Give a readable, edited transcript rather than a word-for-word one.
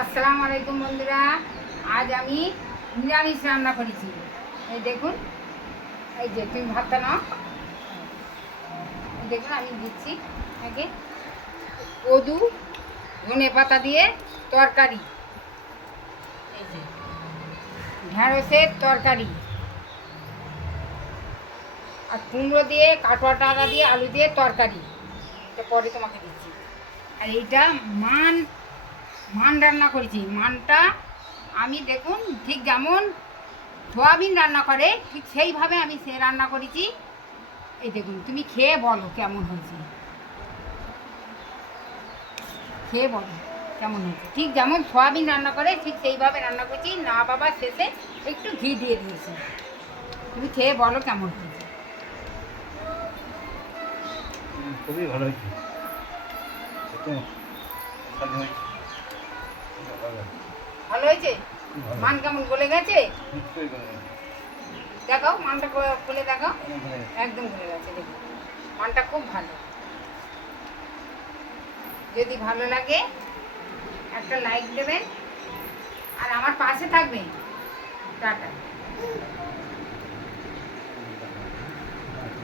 আসসালামু আলাইকুম বন্ধুরা। আজ আমি নিরামিষ রান্না করেছি। এই দেখুন, এই যে তুমি ভাতটা নাও। এই দেখুন আমি দিচ্ছি আগে কদু ধনে পাতা দিয়ে তরকারি, এই যে ঢ্যাঁড়সের তরকারি, আর কুমড়ো দিয়ে কাটোয়া টাকা দিয়ে আলু দিয়ে তরকারি। এটা পরে তোমাকে দিচ্ছি। আর এইটা মান মান রান্না করেছি। মানটা আমি দেখুন ঠিক যেমন সোয়াবিন রান্না করে ঠিক সেইভাবে আমি সে রান্না করেছি। এই দেখুন, তুমি খেয়ে বলো কেমন হয়েছে, খেয়ে বলো কেমন হয়েছে। ঠিক যেমন সোয়াবিন রান্না করে ঠিক সেইভাবে রান্না করেছি। না বাবা, শেষে একটু ঘি দিয়ে দিয়েছি। তুমি খেয়ে বলো কেমন হয়েছে। খুবই ভালো হয়েছে। ভালো হয়েছে? মান কেমন গলে গেছে? দেখাও মানটা খুলে দেখাও। একদম গলে গেছে, দেখুন মানটা খুব ভালো। যদি ভালো লাগে একটা লাইক দেবেন আর আমার পাশে থাকবেন। টাটা।